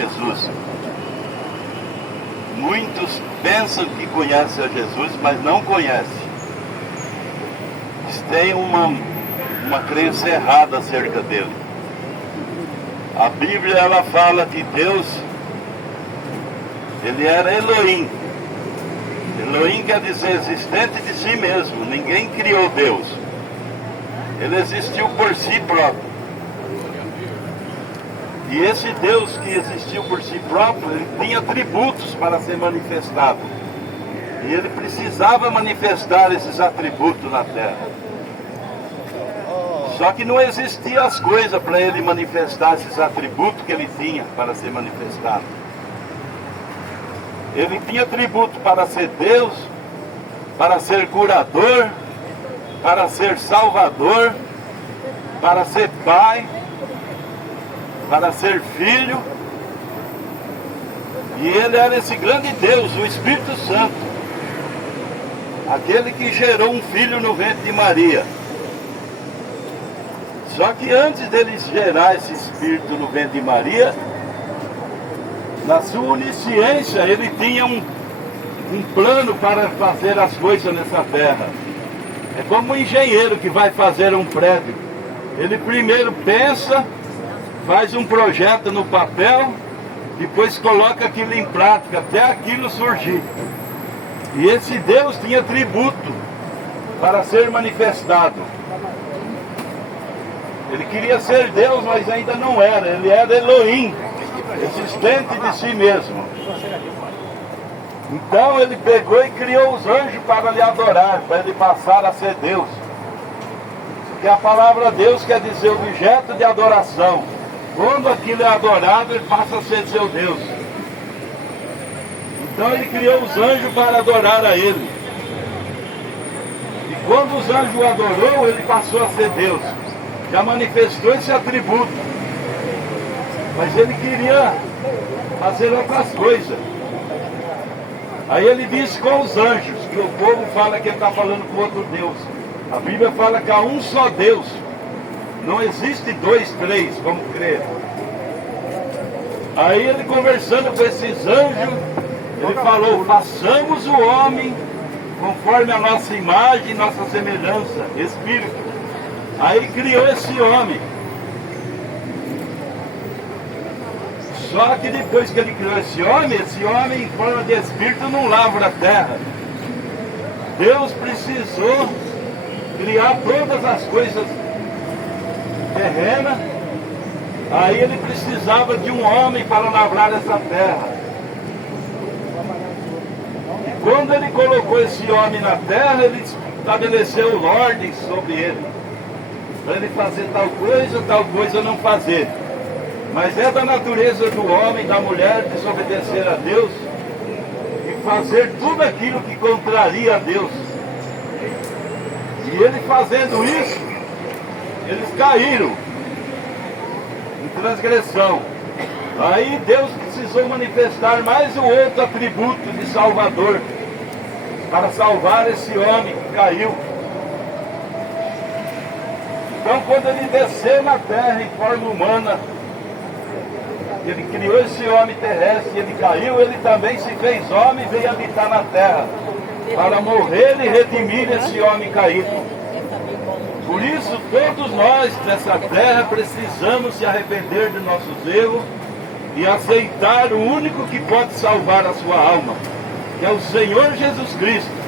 Jesus. Muitos pensam que conhecem a Jesus, mas não conhecem. Eles têm uma crença errada acerca dele. A Bíblia, ela fala que Deus, ele era Elohim. Elohim quer dizer existente de si mesmo. Ninguém criou Deus. Ele existiu por si próprio. E esse Deus que existiu por si próprio, ele tinha atributos para ser manifestado. E ele precisava manifestar esses atributos na terra. Só que não existiam as coisas para ele manifestar esses atributos que ele tinha para ser manifestado. Ele tinha atributo para ser Deus, para ser curador, para ser salvador, para ser pai, para ser filho. E ele era esse grande Deus, o Espírito Santo, aquele que gerou um filho no ventre de Maria. Só que antes dele gerar esse Espírito no ventre de Maria, na sua onisciência, ele tinha um plano para fazer as coisas nessa terra. É como um engenheiro que vai fazer um prédio. Ele primeiro pensa, faz um projeto no papel, depois coloca aquilo em prática, até aquilo surgir. E esse Deus tinha tributo para ser manifestado. Ele queria ser Deus, mas ainda não era. Ele era Elohim, existente de si mesmo. Então ele pegou e criou os anjos para lhe adorar, para ele passar a ser Deus. Porque a palavra Deus quer dizer objeto de adoração. Quando aquilo é adorado, ele passa a ser seu Deus. Então ele criou os anjos para adorar a ele. E quando os anjos o adorou, ele passou a ser Deus. Já manifestou esse atributo. Mas ele queria fazer outras coisas. Aí ele disse com os anjos, que o povo fala que ele está falando com outro Deus. A Bíblia fala que há um só Deus. Não existe dois, três, vamos crer. Aí ele conversando com esses anjos, ele falou, façamos o homem conforme a nossa imagem, nossa semelhança, espírito. Aí criou esse homem. Só que depois que ele criou esse homem em forma de espírito não lavra a terra. Deus precisou criar todas as coisas terrenas. Aí ele precisava de um homem para lavrar essa terra. E quando ele colocou esse homem na terra, ele estabeleceu ordens sobre ele. Para ele fazer tal coisa não fazer. Mas é da natureza do homem, da mulher, desobedecer a Deus e fazer tudo aquilo que contraria a Deus. E ele fazendo isso, eles caíram em transgressão. Aí Deus precisou manifestar mais um outro atributo de Salvador para salvar esse homem que caiu. Então quando ele desceu na terra em forma humana, ele criou esse homem terrestre, ele caiu, ele também se fez homem e veio habitar na terra, para morrer e redimir esse homem caído. Por isso todos nós nessa terra precisamos se arrepender de nossos erros e aceitar o único que pode salvar a sua alma, que é o Senhor Jesus Cristo.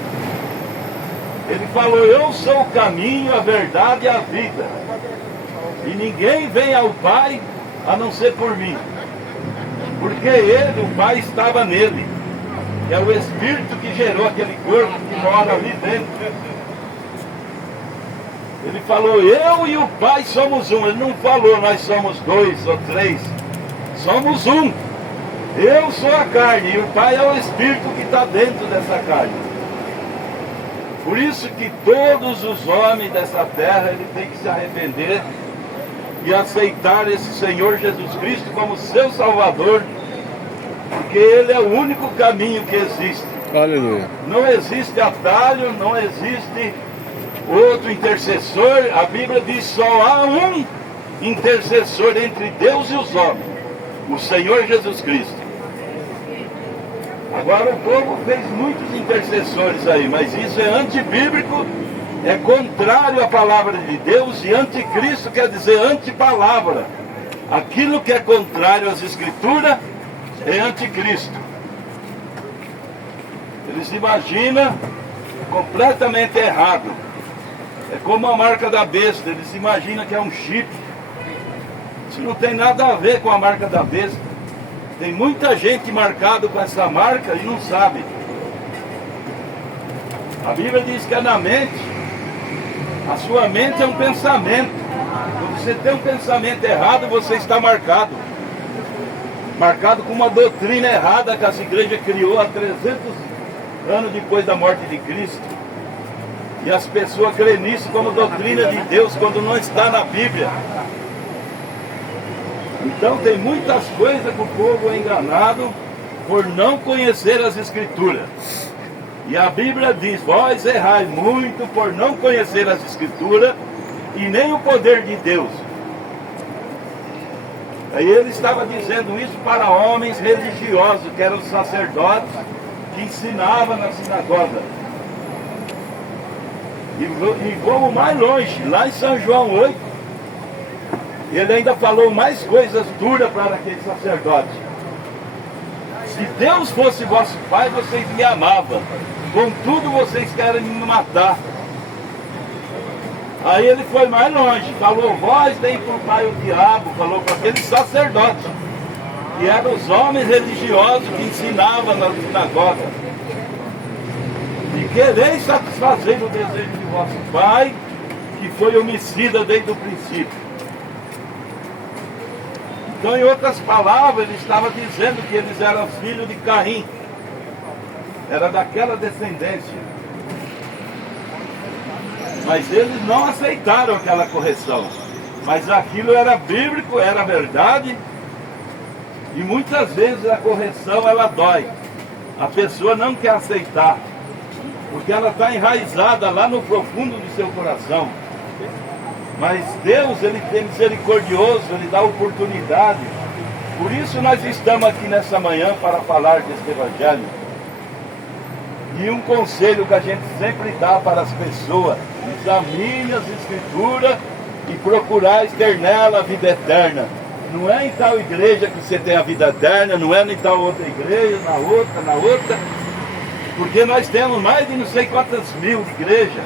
Ele falou, eu sou o caminho, a verdade e a vida. E ninguém vem ao Pai a não ser por mim. Porque ele, o Pai, estava nele. Que é o Espírito que gerou aquele corpo que mora ali dentro. Ele falou, eu e o Pai somos um. Ele não falou, nós somos dois ou três. Somos um. Eu sou a carne e o Pai é o Espírito que está dentro dessa carne. Por isso que todos os homens dessa terra, ele tem que se arrepender e aceitar esse Senhor Jesus Cristo como seu Salvador, porque ele é o único caminho que existe. Aleluia. Não existe atalho, não existe outro intercessor. A Bíblia diz só há um intercessor entre Deus e os homens, o Senhor Jesus Cristo. Agora o povo fez muitos intercessores aí, mas isso é antibíblico, é contrário à palavra de Deus, e anticristo quer dizer antipalavra. Aquilo que é contrário às Escrituras é anticristo. Eles imaginam completamente errado. É como a marca da besta, eles imaginam que é um chip. Isso não tem nada a ver com a marca da besta. Tem muita gente marcada com essa marca e não sabe. A Bíblia diz que é na mente. A sua mente é um pensamento. Quando você tem um pensamento errado, você está marcado. Marcado com uma doutrina errada que essa igreja criou há 300 anos depois da morte de Cristo. E as pessoas creem nisso como doutrina de Deus, quando não está na Bíblia. Então tem muitas coisas que o povo é enganado por não conhecer as Escrituras. E a Bíblia diz: vós errais muito por não conhecer as Escrituras e nem o poder de Deus. Aí ele estava dizendo isso para homens religiosos, que eram sacerdotes, que ensinavam na sinagoga. E vamos mais longe, lá em São João 8, ele ainda falou mais coisas duras para aqueles sacerdotes. Se Deus fosse vosso pai, vocês me amavam. Contudo, vocês querem me matar. Aí ele foi mais longe, falou: vós deem por pai o diabo, falou para aqueles sacerdotes, que eram os homens religiosos que ensinavam na sinagoga. E quereis satisfazer o desejo de vosso pai, que foi homicida desde o princípio. Então, em outras palavras, ele estava dizendo que eles eram filhos de Caim. Era daquela descendência. Mas eles não aceitaram aquela correção. Mas aquilo era bíblico, era verdade. E muitas vezes a correção, ela dói. A pessoa não quer aceitar. Porque ela está enraizada lá no profundo do seu coração. Mas Deus, Ele é misericordioso, Ele dá oportunidade. Por isso nós estamos aqui nessa manhã para falar deste Evangelho. E um conselho que a gente sempre dá para as pessoas: examine as Escrituras e procurai ter nela a vida eterna. Não é em tal igreja que você tem a vida eterna, não é em tal outra igreja, na outra. Porque nós temos mais de não sei quantas mil igrejas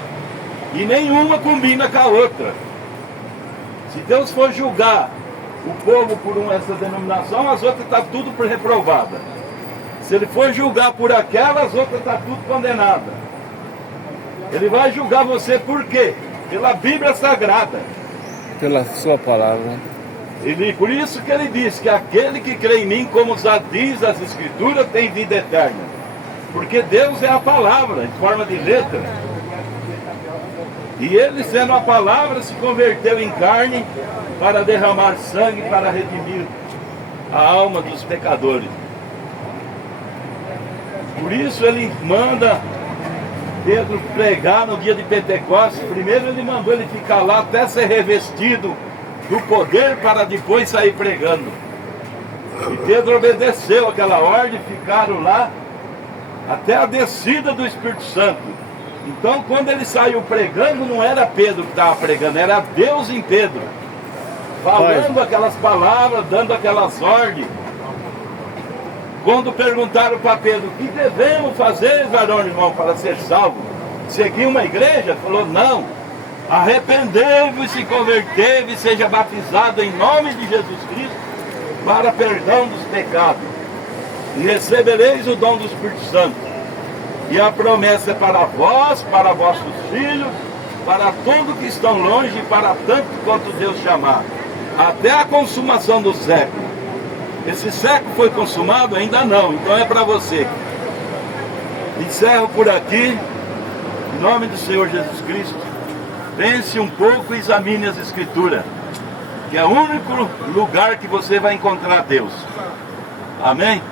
e nenhuma combina com a outra. Se Deus for julgar o povo por essa denominação, as outras estão tudo reprovadas. Se Ele for julgar por aquela, as outras estão tudo condenadas. Ele vai julgar você por quê? Pela Bíblia Sagrada. Pela sua palavra. Por isso que Ele diz que aquele que crê em mim, como já diz as Escrituras, tem vida eterna. Porque Deus é a palavra, em forma de letra. E Ele, sendo a palavra, se converteu em carne para derramar sangue, para redimir a alma dos pecadores. Por isso Ele manda Pedro pregar no dia de Pentecostes. Primeiro Ele mandou ele ficar lá até ser revestido do poder, para depois sair pregando. E Pedro obedeceu aquela ordem, ficaram lá até a descida do Espírito Santo. Então, quando ele saiu pregando, não era Pedro que estava pregando, era Deus em Pedro, falando aquelas palavras, dando aquelas ordens. Quando perguntaram para Pedro: o que devemos fazer, varão irmão, para ser salvo? Seguir uma igreja? Falou: não, arrependei-vos, se convertei-vos e seja batizado em nome de Jesus Cristo para perdão dos pecados, e recebereis o dom do Espírito Santo. E a promessa é para vós, para vossos filhos, para todos que estão longe, e para tanto quanto Deus chamar, até a consumação do século. Esse século foi consumado? Ainda não, então é para você. Encerro por aqui, em nome do Senhor Jesus Cristo. Pense um pouco e examine as Escrituras, que é o único lugar que você vai encontrar Deus. Amém?